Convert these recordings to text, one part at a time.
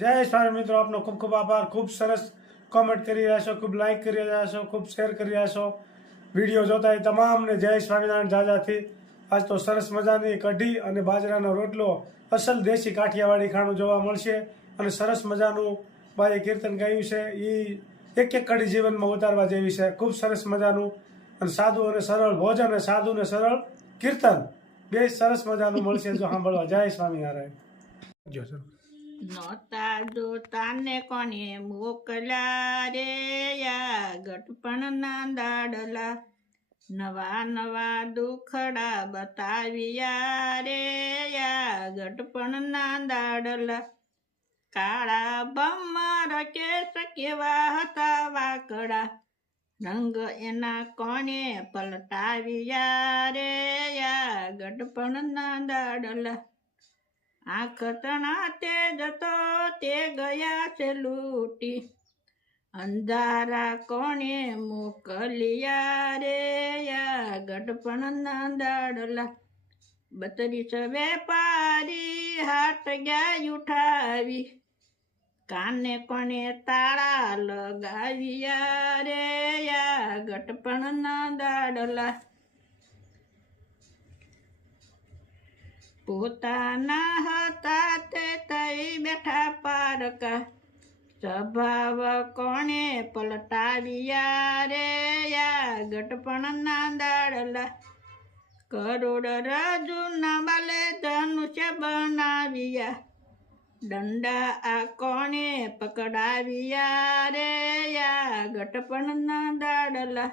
જય સ્વામી મિત્રો, આપનો ખૂબ ખૂબ આભાર. ખૂબ સરસ કોમેન્ટ કરી રહ્યા છો, ખૂબ લાઈક કરી રહ્યા છો, ખૂબ શેર કરી રહ્યા છો. વિડીયો જોતા એ તમામને જય સ્વામિનારાયણ જાજાથી. આજ તો સરસ મજાની કઢી અને બાજરાનો રોટલો અસલ દેશી કાઠિયાવાડી ખાણું જોવા મળશે. અને સરસ મજાનું બાઈએ કીર્તન ગાયું છે. એ એક એક કઢી જીવનમાં ઉતારવા જેવી છે. ખૂબ સરસ મજાનું અને સાદું અને સરળ ભોજન અને સાદું અને સરળ કીર્તન બે સરસ મજાનું મળશે જો સાંભળવા. જય સ્વામિનારાયણ. જો સર નોતા જોતાને કોને મોકલ્યા રે યા ગટપણ ના દાડલા નવા નવા દુખડા બતાવ્યા રે યા ગટપણ ના દાડલા કાળા ભમર કેસ કેવા હતા વાકડા રંગ એના કોને પલટાવ્યા રે યા ગટપણ ના દાડલા આંખ તણા તે જતો તે ગયા છે લૂટી અંધારા કોણે મોકલ્યા રે યા ગઢપણ ના દાડલા 32 વેપારી હાટ ગયા ઉઠાવી કાને કોને તાળા લગાવ્યા રે યા ગઢપણ ના દાડલા પોતાના હતા તે તઈ બેઠા પારકા સ્વભાવ કોણે પલટાવ્યા રે યા ગટપણ ના દાડલા કરોડ રજુ ના બાલે ધનુષ્ય બનાવ્યા દંડા આ કોણે પકડાવ્યા રે યા ગટપણ ના દાડલા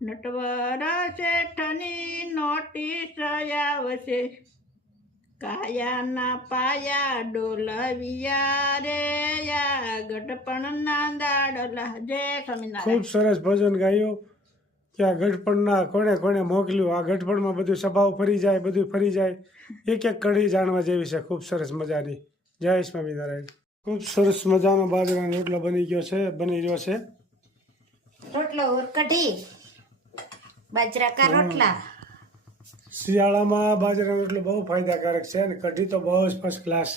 નટવર શેઠની નોટિસ આવશે કાયાના પાયા ડોલવ્યા રે યા ગઢપણ ના દાડલા. જય સ્વામિનારાયણ. ખૂબ સરસ ભજન ગાયું કે આ ગઢપણના કોણે કોણે મોકલ્યું. આ ગઢપણમાં બધું સભાઓ ફરી જાય, બધું ફરી જાય. એક એક કડી જાણવા જેવી છે. ખૂબ સરસ મજાની. જય સ્વામિનારાયણ. ખૂબ સરસ મજાનો બાજરાનો રોટલો બની રહ્યો છે. રોટલો કઢી બાજરા કા રોટલા. શિયાળામાં બાજરાનો રોટલો બહુ ફાયદાકારક છે અને કઢી તો બહુ જ ફર્સ્ટ ક્લાસ.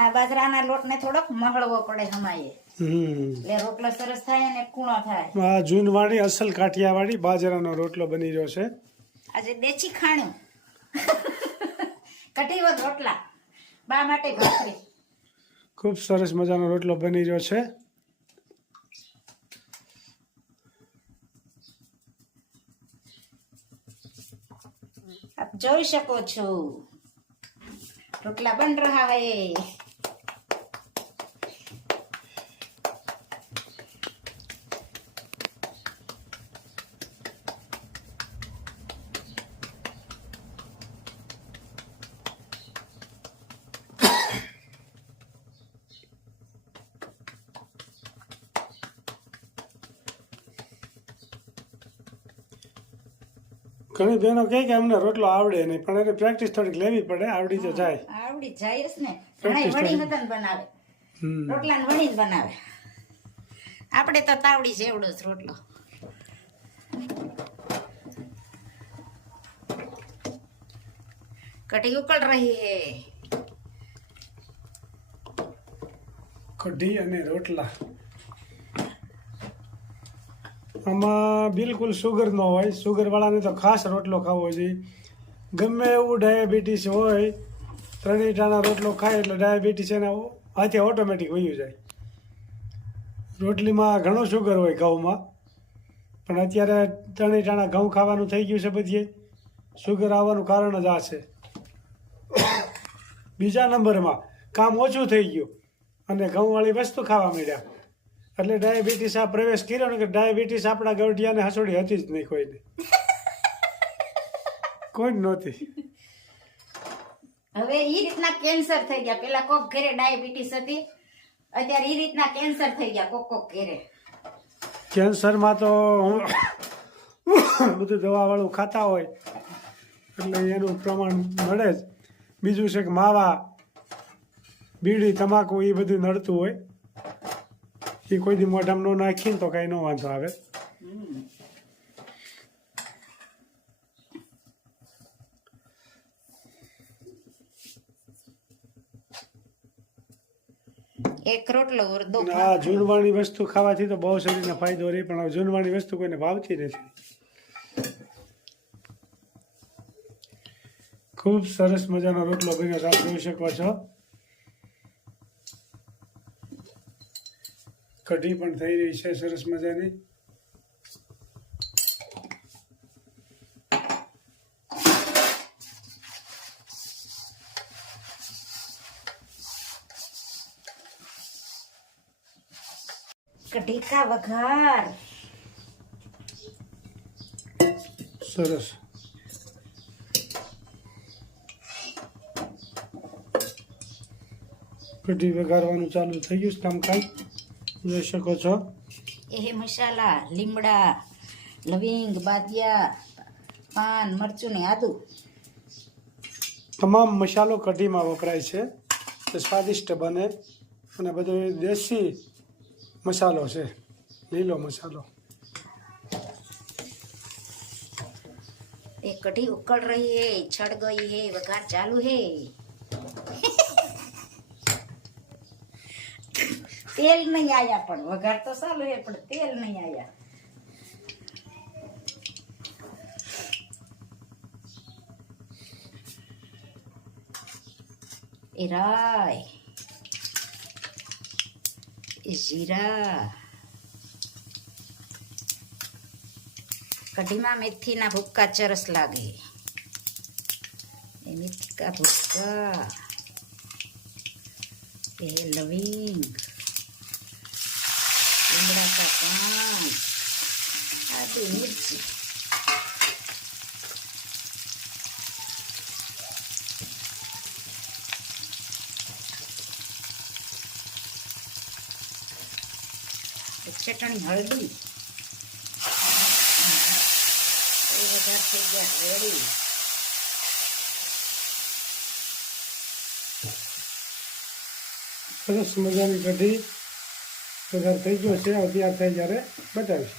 આ બાજરાના લોટને થોડોક મહળવો પડે હમાયે એટલે રોટલો સરસ થાય અને કૂણો થાય. આ જૂનવાણી અસલ કાઠિયાવાડી બાજરાનો રોટલો બની રહ્યો છે. આજે દેશી ખાણું કઢી વધ રોટલા બા માટે ભાખરી. ખૂબ સરસ મજાનો રોટલો બની રહ્યો છે. આપ જોઈ શકો છો રોટલા બન રહા હૈ. ઘણી બહેનો કહે કે અમને રોટલો આવડે નહીં, પણ એને પ્રેક્ટિસ થોડીક લેવી પડે. આવડી તો જાય. આવડી જાય ને. ઘણા વણી હતન બનાવે રોટલા વણી જ બનાવે. આપણે તો તાવડી છે એવડો જ રોટલો. કઢી ઉકળ રહી હે. કઢી અને રોટલા આમાં બિલકુલ સુગર ન હોય. સુગરવાળાને તો ખાસ રોટલો ખાવો જોઈએ. ગમે એવું ડાયાબિટીસ હોય, ત્રણેય ટાણા રોટલો ખાય એટલે ડાયાબિટીસ એના હાથે ઓટોમેટિક વયું જાય. રોટલીમાં ઘણું સુગર હોય ઘઉંમાં, પણ અત્યારે ત્રણેય ટાણા ઘઉં ખાવાનું થઈ ગયું છે. બધીએ સુગર આવવાનું કારણ જ આ છે. બીજા નંબરમાં કામ ઓછું થઈ ગયું અને ઘઉંવાળી વસ્તુ ખાવા માંડ્યા એટલે ડાયાબિટીસ આ પ્રવેશ કર્યો ને કે ડાયાબિટીસ આપણા ગવઢિયાને હસોડી હતી જ નહીં. કોઈ નહોતી. હવે ઈ રીતના કેન્સર થઈ ગયા. પેલા કોક ઘરે ડાયાબિટીસ હતી, અત્યારે ઈ રીતના કેન્સર થઈ ગયા કોક ઘરે. કેન્સરમાં તો બધું દવાવાળું ખાતા હોય એટલે એનું પ્રમાણ મળે જ. બીજું છે કે માવા, બીડી, તમાકુ એ બધું નડતું હોય. એ કોઈ દી મોઢામાં ન નાખીને તો કાંઈ ન વાંધો આવે. એક રોટલો અડધો અને આ જૂનવાણી વસ્તુ ખાવાથી તો બહુ શરીરને ફાયદો રહે, પણ હવે જૂનવાણી વસ્તુ કોઈને ભાવતી નથી. ખૂબ સરસ મજાનો રોટલો બન્યો છે, આપ જોઈ શકો છો. કઢી પણ થઈ રહી છે સરસ મજાની. કઢી કા વઘાર સરસ. કઢી વઘારવાનું ચાલુ થઈ ગયું છે કામકાજ, જોઈ શકો છો. એ મસાલા લીમડા લવિંગ બાદિયા પાન મરચું ને આદુ તમામ મસાલો કઢીમાં વપરાય છે, તે સ્વાદિષ્ટ બને. અને બધો એ દેશી મસાલો છે, લીલો મસાલો. ये कढ़ी उकड़ रही है, छड़ गई है, वघार चालू है. तेल नहीं आया पण वघार तो चालू है पण तेल नहीं आया. એ રાય એ જીરા કઢીમાં મેથીના ભૂક્કા ચરસ લાગે. એ મેથી કા ભૂક્કા, એ લવિંગ લીમડા કા પાન आदि मिर्ची. चटनी हल्दी रेडी. સરસ મજાની કઢી વઘાર થઈ ગયો છે. હવે તૈયાર થાય ત્યારે બતાવીશ.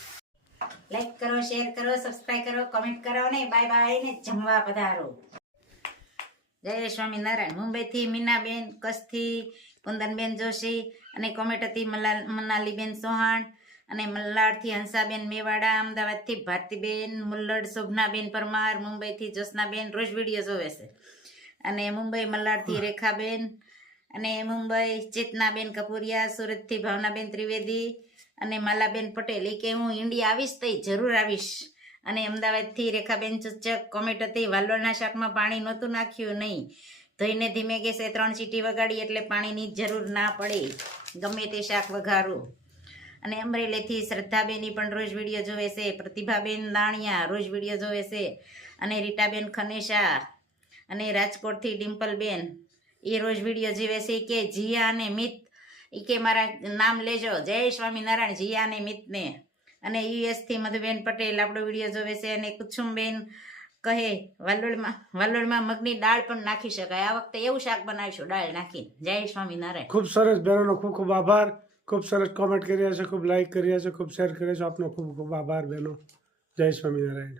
લાઈક કરો, શેર કરો, સબસ્ક્રાઇબ કરો, કમેન્ટ કરો ને બાય બાય ને જમવા પધારો. જય સ્વામિનારાયણ. મુંબઈથી મીનાબેન, કચ્છથી કુંદનબેન જોશી અને કોમેન્ટ હતી મનાલીબેન ચૌહાણ અને મલ્લાડથી હંસાબેન મેવાડા, અમદાવાદથી ભારતીબેન મુલ્લડ, શોભનાબેન પરમાર, મુંબઈથી જ્યોત્સનાબેન રોજ વિડીયો જોવે છે અને મુંબઈ મલ્લાડથી રેખાબેન અને મુંબઈ ચેતનાબેન કપૂરિયા, સુરતથી ભાવનાબેન ત્રિવેદી અને માલાબેન પટેલ કે હું ઇન્ડિયા આવીશ તો જરૂર આવીશ. અને અમદાવાદથી રેખાબેન ચૂચક કોમેન્ટ હતી વાલોળના શાકમાં પાણી નહોતું નાખ્યું, નહીં ધોઈને ધીમે ગેસે 3 સીટી વગાડી એટલે પાણીની જરૂર ના પડે, ગમે તે શાક વઘારું. અને અમરેલીથી શ્રદ્ધાબેની પણ રોજ વિડીયો જોવે છે, પ્રતિભાબેન દાણિયા રોજ વિડીયો જોવે છે અને રીટાબેન ખનેશા અને રાજકોટથી ડિમ્પલબેન એ રોજ વિડીયો જોવે છે કે જીયા અને મિત એ કે મારા નામ લેજો. જય સ્વામિનારાયણ જીયા અને મિતને. અને યુએસથી મધુબેન પટેલ આપણો વિડીયો જોવે છે અને કુસુમબેન કહે વાલોળમાં મગની દાળ પણ નાખી શકાય. આ વખતે એવું શાક બનાવીશું દાળ નાખીને. જય સ્વામિનારાયણ. ખૂબ સરસ બહેનોનો ખૂબ ખૂબ આભાર. ખૂબ સરસ કોમેન્ટ કરી રહ્યા છો, ખૂબ લાઈક કરી રહ્યા છો, ખૂબ શેર કરી રહ્યા છો. આપનો ખૂબ ખૂબ આભાર બહેનો. જય સ્વામિનારાયણ.